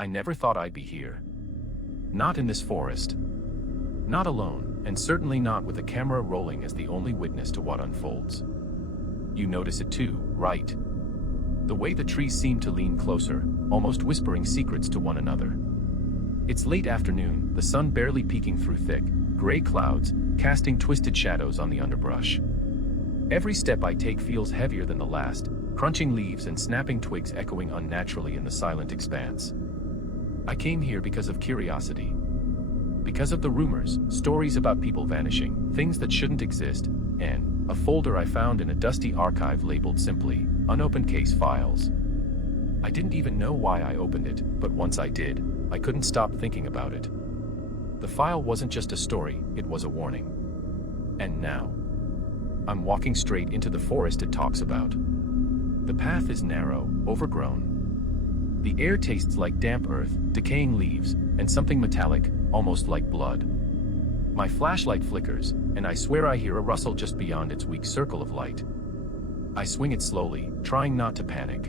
I never thought I'd be here. Not in this forest. Not alone, and certainly not with a camera rolling as the only witness to what unfolds. You notice it too, right? The way the trees seem to lean closer, almost whispering secrets to one another. It's late afternoon, the sun barely peeking through thick, gray clouds, casting twisted shadows on the underbrush. Every step I take feels heavier than the last, crunching leaves and snapping twigs echoing unnaturally in the silent expanse. I came here because of curiosity. Because of the rumors, stories about people vanishing, things that shouldn't exist, and a folder I found in a dusty archive labeled simply, Unopened Case Files. I didn't even know why I opened it, but once I did, I couldn't stop thinking about it. The file wasn't just a story, it was a warning. And now, I'm walking straight into the forest it talks about. The path is narrow, overgrown. The air tastes like damp earth, decaying leaves, and something metallic, almost like blood. My flashlight flickers, and I swear I hear a rustle just beyond its weak circle of light. I swing it slowly, trying not to panic.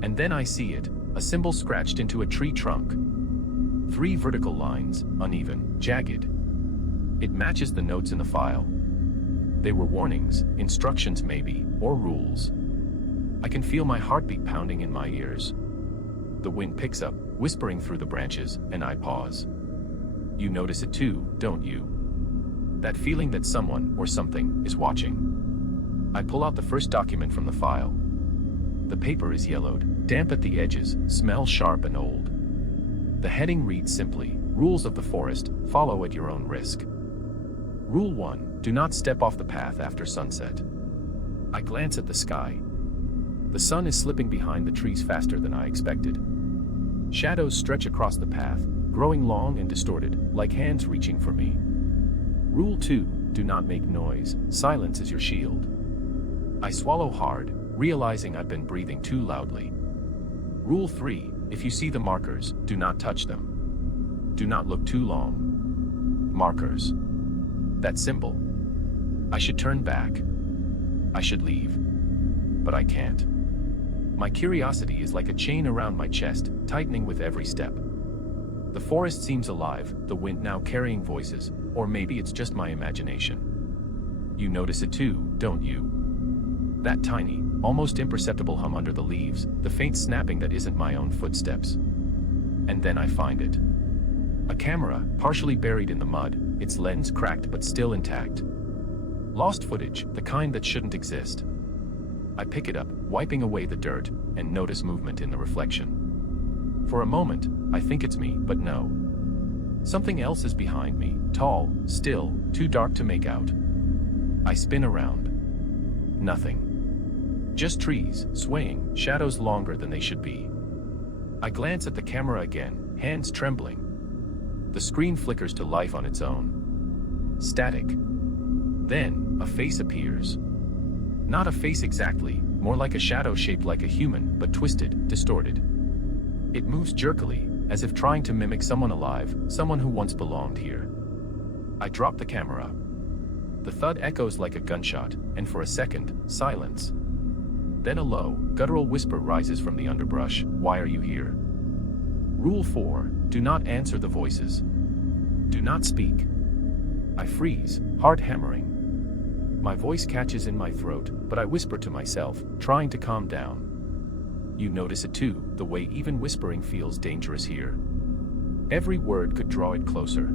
And then I see it, a symbol scratched into a tree trunk. 3 vertical lines, uneven, jagged. It matches the notes in the file. They were warnings, instructions maybe, or rules. I can feel my heartbeat pounding in my ears. The wind picks up, whispering through the branches, and I pause. You notice it too, don't you? That feeling that someone, or something, is watching. I pull out the first document from the file. The paper is yellowed, damp at the edges, smells sharp and old. The heading reads simply, Rules of the Forest, follow at your own risk. Rule 1, do not step off the path after sunset. I glance at the sky. The sun is slipping behind the trees faster than I expected. Shadows stretch across the path, growing long and distorted, like hands reaching for me. Rule 2, do not make noise, silence is your shield. I swallow hard, realizing I've been breathing too loudly. Rule 3, if you see the markers, do not touch them. Do not look too long. Markers. That symbol. I should turn back. I should leave. But I can't. My curiosity is like a chain around my chest, tightening with every step. The forest seems alive, the wind now carrying voices, or maybe it's just my imagination. You notice it too, don't you? That tiny, almost imperceptible hum under the leaves, the faint snapping that isn't my own footsteps. And then I find it. A camera, partially buried in the mud, its lens cracked but still intact. Lost footage, the kind that shouldn't exist. I pick it up, wiping away the dirt, and notice movement in the reflection. For a moment, I think it's me, but no. Something else is behind me, tall, still, too dark to make out. I spin around. Nothing. Just trees, swaying, shadows longer than they should be. I glance at the camera again, hands trembling. The screen flickers to life on its own. Static. Then, a face appears. Not a face exactly, more like a shadow shaped like a human, but twisted, distorted. It moves jerkily, as if trying to mimic someone alive, someone who once belonged here. I drop the camera. The thud echoes like a gunshot, and for a second, silence. Then a low, guttural whisper rises from the underbrush, "Why are you here?" Rule 4, do not answer the voices. Do not speak. I freeze, heart hammering. My voice catches in my throat, but I whisper to myself, trying to calm down. You notice it too, the way even whispering feels dangerous here. Every word could draw it closer.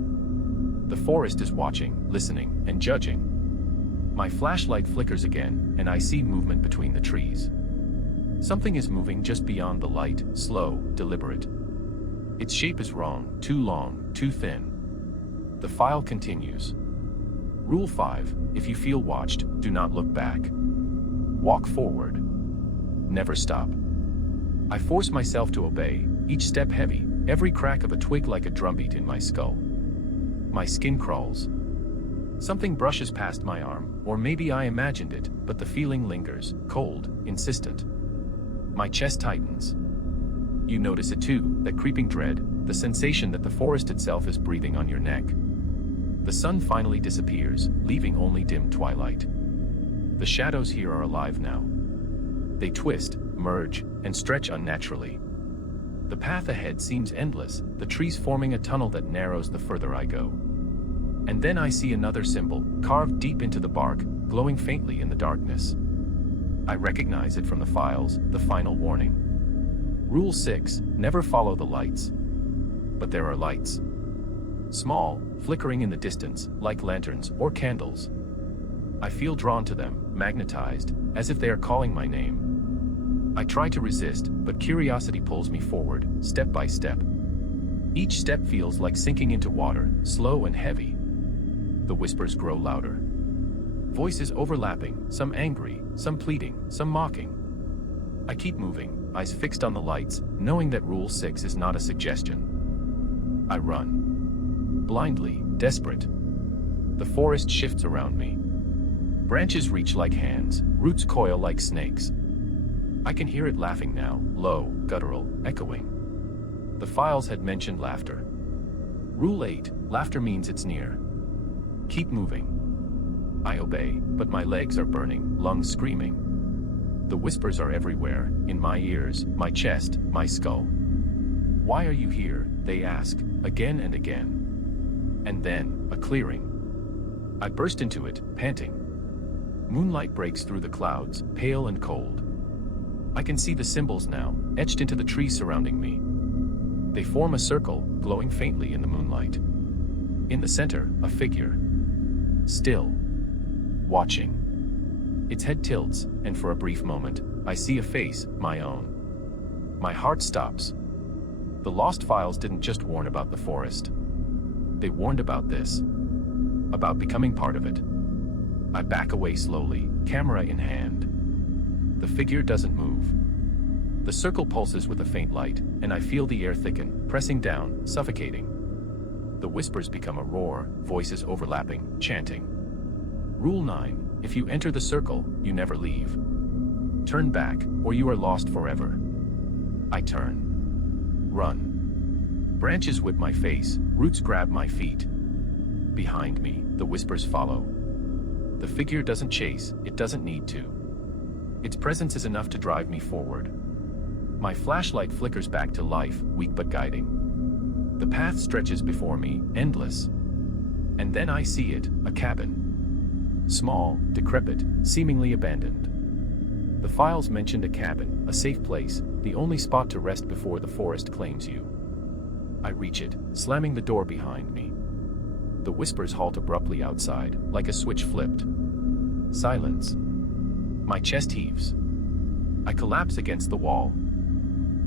The forest is watching, listening, and judging. My flashlight flickers again, and I see movement between the trees. Something is moving just beyond the light, slow, deliberate. Its shape is wrong, too long, too thin. The file continues. Rule 5, if you feel watched, do not look back. Walk forward. Never stop. I force myself to obey, each step heavy, every crack of a twig like a drumbeat in my skull. My skin crawls. Something brushes past my arm, or maybe I imagined it, but the feeling lingers, cold, insistent. My chest tightens. You notice it too, that creeping dread, the sensation that the forest itself is breathing on your neck. The sun finally disappears, leaving only dim twilight. The shadows here are alive now. They twist, merge, and stretch unnaturally. The path ahead seems endless, the trees forming a tunnel that narrows the further I go. And then I see another symbol, carved deep into the bark, glowing faintly in the darkness. I recognize it from the files, the final warning. Rule 6, never follow the lights. But there are lights. Small, flickering in the distance, like lanterns or candles. I feel drawn to them, magnetized, as if they are calling my name. I try to resist, but curiosity pulls me forward, step by step. Each step feels like sinking into water, slow and heavy. The whispers grow louder. Voices overlapping, some angry, some pleading, some mocking. I keep moving, eyes fixed on the lights, knowing that Rule 6 is not a suggestion. I run. Blindly, desperate. The forest shifts around me. Branches reach like hands, roots coil like snakes. I can hear it laughing now, low, guttural, echoing. The files had mentioned laughter. Rule 8, laughter means it's near. Keep moving. I obey, but my legs are burning, lungs screaming. The whispers are everywhere, in my ears, my chest, my skull. Why are you here? They ask, again and again. And then, a clearing. I burst into it, panting. Moonlight breaks through the clouds, pale and cold. I can see the symbols now, etched into the trees surrounding me. They form a circle, glowing faintly in the moonlight. In the center, a figure. Still. Watching. Its head tilts, and for a brief moment, I see a face, my own. My heart stops. The lost files didn't just warn about the forest. They warned about this. About becoming part of it. I back away slowly, camera in hand. The figure doesn't move. The circle pulses with a faint light, and I feel the air thicken, pressing down, suffocating. The whispers become a roar, voices overlapping, chanting. Rule 9, if you enter the circle, you never leave. Turn back, or you are lost forever. I turn. Run. Branches whip my face, roots grab my feet. Behind me, the whispers follow. The figure doesn't chase, it doesn't need to. Its presence is enough to drive me forward. My flashlight flickers back to life, weak but guiding. The path stretches before me, endless. And then I see it, a cabin. Small, decrepit, seemingly abandoned. The files mentioned a cabin, a safe place, the only spot to rest before the forest claims you. I reach it, slamming the door behind me. The whispers halt abruptly outside, like a switch flipped. Silence. My chest heaves. I collapse against the wall.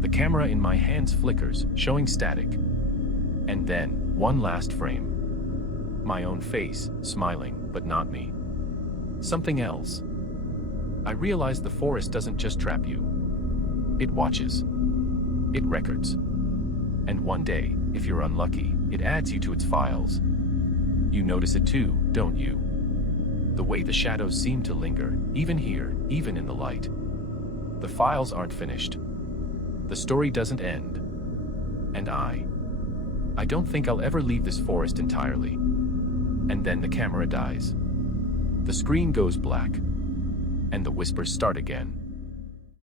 The camera in my hands flickers, showing static. And then, one last frame. My own face, smiling, but not me. Something else. I realize the forest doesn't just trap you. It watches. It records. And one day, if you're unlucky, it adds you to its files. You notice it too, don't you? The way the shadows seem to linger, even here, even in the light. The files aren't finished. The story doesn't end. And I don't think I'll ever leave this forest entirely. And then the camera dies. The screen goes black. And the whispers start again.